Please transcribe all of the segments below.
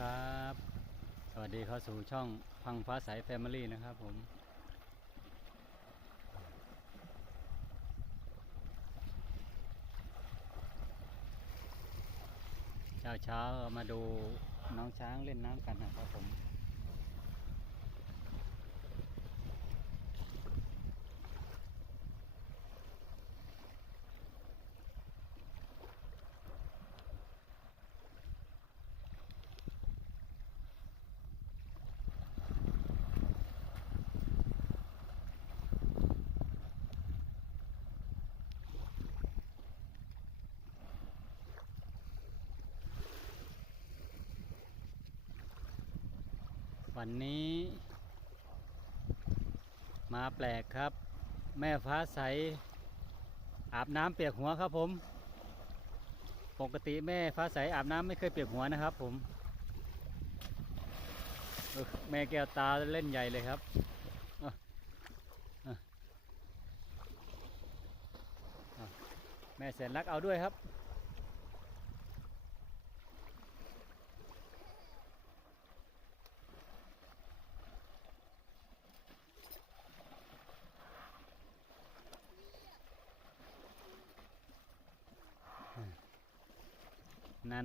ครับ สวัสดีเข้าสู่ช่องพังฟ้าใสแฟมิลี่นะครับผม เช้าเช้าๆมาดูน้องช้างเล่นน้ำกันนะครับผม วันนี้ มาแปลกครับ แม่ฟ้าใส อาบน้ำเปียกหัวครับผม ปกติแม่ฟ้าใสอาบน้ำไม่เคยเปียกหัวนะครับผมแม่แก้วตาเล่นใหญ่เลยครับแม่แสนรักเอาด้วยครับ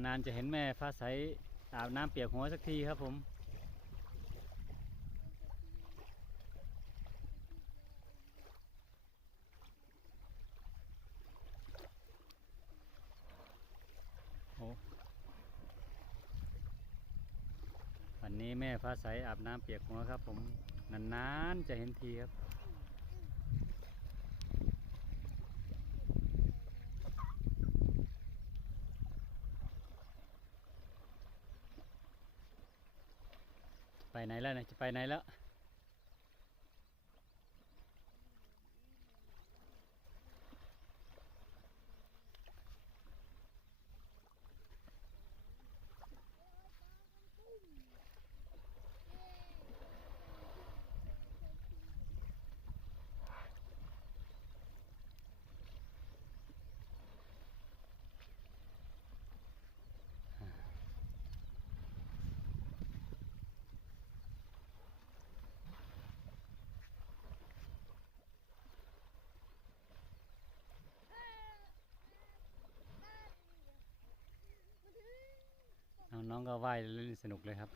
นานๆจะเห็นแม่ฟ้าใสอาบน้ำเปียกหัวสักทีครับผม โอ้วันนี้แม่ฟ้าใสอาบน้ำเปียกหัวครับผม นานๆจะเห็นทีครับ ไปไหนแล้วเนี่ยจะไปไหนแล้ว น้องก็ว่ายเล่นสนุกเลยครับ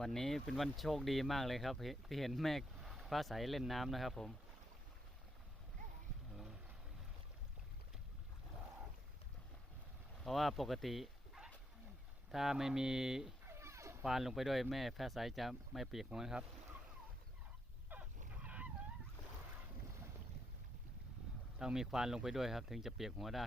วันนี้เป็นวันโชคดีมากเลยครับ ที่เห็นแม่ฟ้าใสเล่นน้ำนะครับผมเพราะว่าปกติ ถ้าไม่มีควานลงไปด้วยแม่ฟ้าใสจะไม่เปียกหัวนครับต้องมีควานลงไปด้วยครับ ถึงจะเปียกหัวได้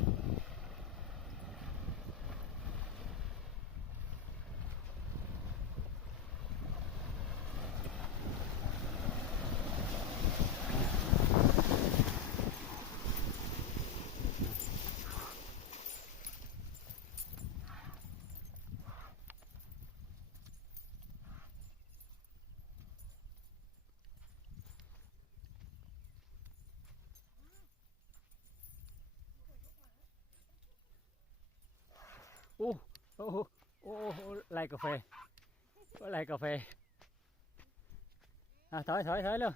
โอ้โอ้โหโอ้โหไล่กาแฟไล่กาแฟ อะถอยถอยถอยเร็ว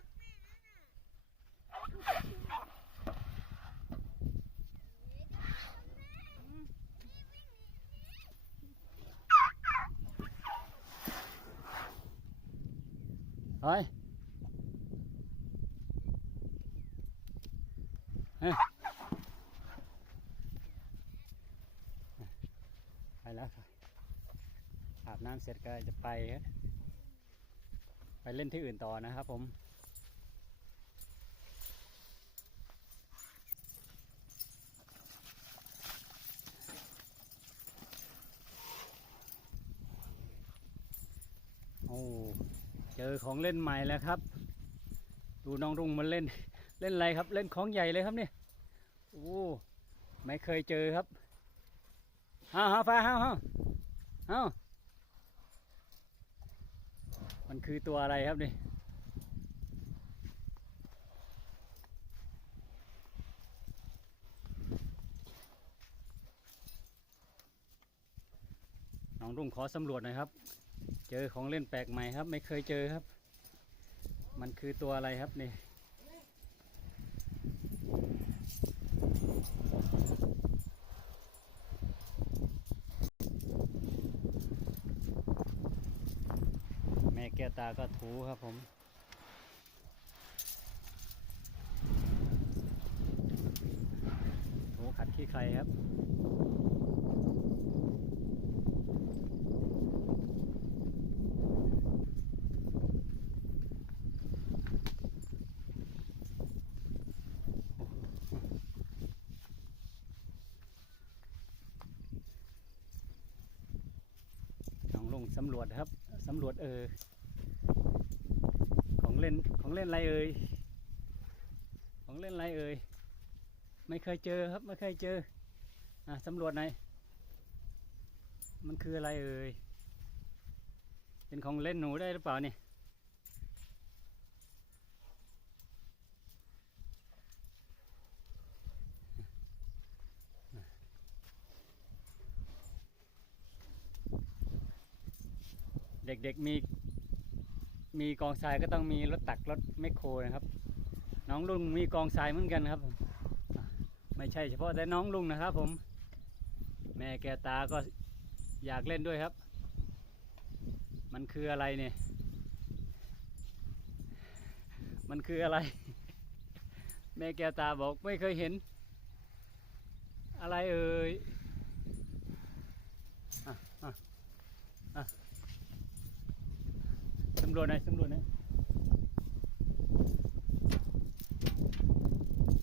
ถอยเอ้ยไปแล้วครับอาบน้ำ เสร็จก็จะไป ไปเล่นที่อื่นต่อนะครับผมโอ้เจอของเล่นใหม่แล้วครับ ดูน้องรุ่งมันเล่นเล่นอะไรครับ เล่นของใหญ่เลยครับเนี่ยโอ้ไม่เคยเจอครับเอาเอาฟ้าเอาเอาเอา มันคือตัวอะไรครับนี่น้องรุ่งขอสำรวจหน่อยครับ เจอของเล่นแปลกใหม่ครับ ไม่เคยเจอครับ มันคือตัวอะไรครับนี่ แก้วตาก็ถูครับผมถูขัดขี้ใครครับน้องลงสำรวจครับ สำรวจเออ เล่นของเล่นอะไรเอ่ยของเล่นอะไรเอ่ยไม่เคยเจอครับไม่เคยเจออะสำรวจหน่อยมันคืออะไรเอ่ยเป็นของเล่นหนูได้หรือเปล่าเนี่ยเด็กๆมี มีกองทรายก็ต้องมีรถตักรถแมคโครนะครับ น้องลุงมีกองทรายเหมือนกันครับ ไม่ใช่เฉพาะแต่น้องลุงนะครับ ผม แม่แกตาก็อยากเล่นด้วยครับ มันคืออะไรเนี่ย มันคืออะไร แม่แกตาบอกไม่เคยเห็น อะไรเอ่ยอะอะอะ สำรวจหน่อยสำรวจหน่อย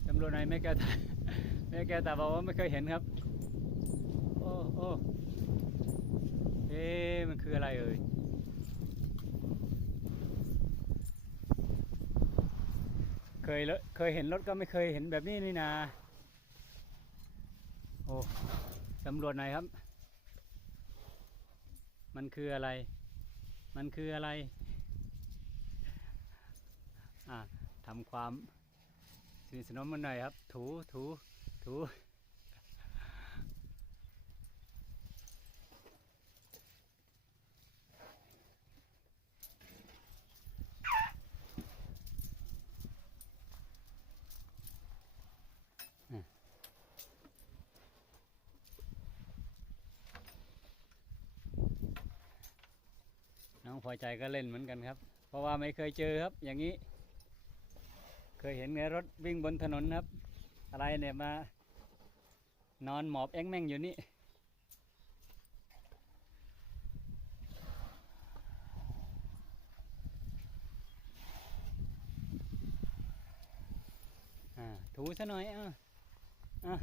สำรวจหน่อยแม่แกตาแม่แกตาบอกว่าไม่เคยเห็นครับ โอ้โอ้เอ๊ะมันคืออะไรเอ่ยเคยเลยเคยเห็นรถก็ไม่เคยเห็นแบบนี้นี่นาโอ้สำรวจหน่อยครับ มันคืออะไร มันคืออะไรอ่าทำความสนิทสนมมันหน่อยครับ ถูถูถูอะ องพอใจก็เล่นเหมือนกันครับ เพราะว่าไม่เคยเจอครับ อย่างนี้ เคยเห็นไงรถวิ่งบนถนนครับ อะไรเนี่ยมานอนหมอบแอ้งแม่งอยู่นี่ถูซะหน่อยอะอะ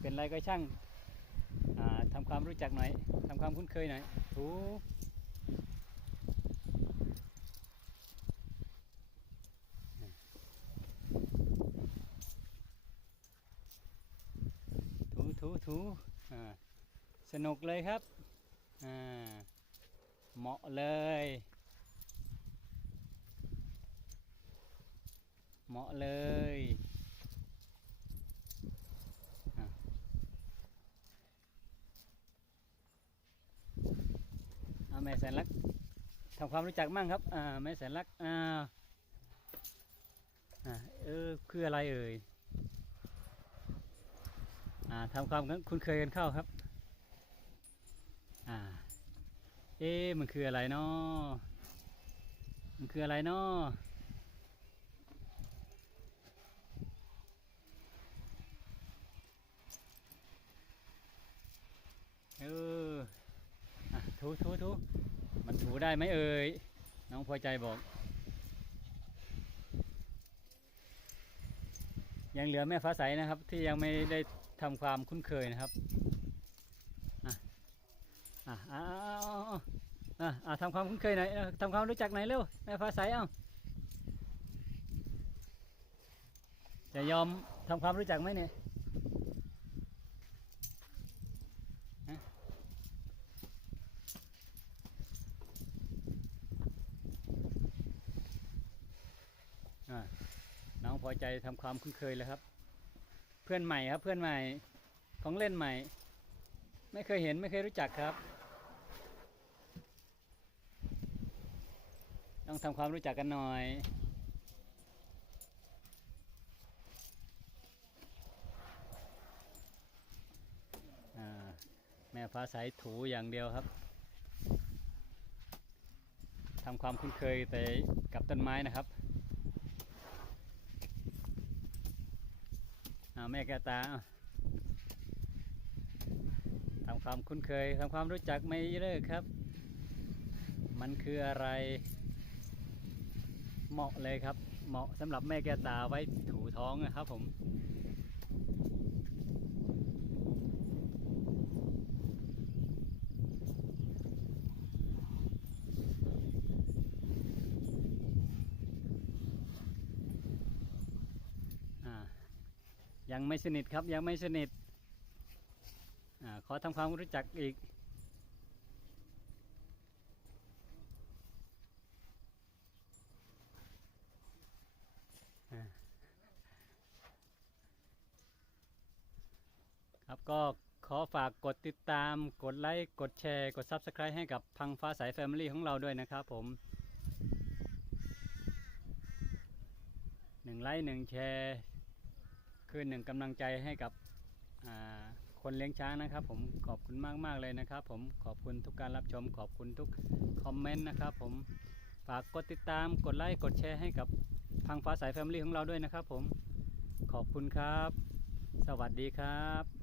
เป็นไรก็ช่างทำความรู้จักหน่อยทำความคุ้นเคยหน่อยถูถูถูอ่า สนุกเลยครับ อ่า เหมาะเลย เหมาะเลยอะเอาแม่แสนรักทำความรู้จักมั่งครับ อ่า แม่แสนรัก อ่า อ่า เออ คืออะไรเอ่ย อ่าทำความคุ้นเคยกันเข้าครับ อ่า เอ๊มันคืออะไรเนาะมันคืออะไรเนาะเอออะถูถูถูมันถูได้ไหมเอ่ย น้องพอใจบอก ยังเหลือแม่ฟ้าใสนะครับ ที่ยังไม่ได้ทำความคุ้นเคยนะครับ อะอะอะอะทำความคุ้นเคยหน่อยทำความรู้จักหน่อยเร็วแม่ฟ้าใสเอ้าจะยอมทำความรู้จักไหมเนี่ยน้องพอใจทำความคุ้นเคยแล้วครับ เพื่อนใหม่ครับเพื่อนใหม่ของเล่นใหม่ ไม่เคยเห็นไม่เคยรู้จักครับ ต้อง ทำความรู้จักกันหน่อย แม่ฟ้าใสถูอย่างเดียวครับทำความคุ้นเคยแต่กับต้นไม้นะครับเอาแม่แกตาทำความคุ้นเคยทำความรู้จักไม่เลิกครับ มันคืออะไร เหมาะเลยครับ เหมาะสำหรับแม่แก้วตาไว้ถูท้องนะครับผมยังไม่สนิทครับยังไม่สนิทอขอทำความรู้จักอีก ครับก็ขอฝากกดติดตาม กดไลค์ กดแชร์ กด Subscribe ให้กับพังฟ้าสาย Family ของเราด้วยนะครับผมหนึ่งไลค์หนึ่งแชร์คือหนึ่งกำลังใจให้กับคนเลี้ยงช้างนะครับ ผมขอบคุณมากมากๆเลยนะครับ ผมขอบคุณทุกการรับชม ขอบคุณทุกคอมเมนต์นะครับ ผมฝากกดติดตาม กดไลค์ กดแชร์ให้กับพังฟ้าสายแฟมิลี่ของเราด้วยนะครับ ผมขอบคุณครับ สวัสดีครับ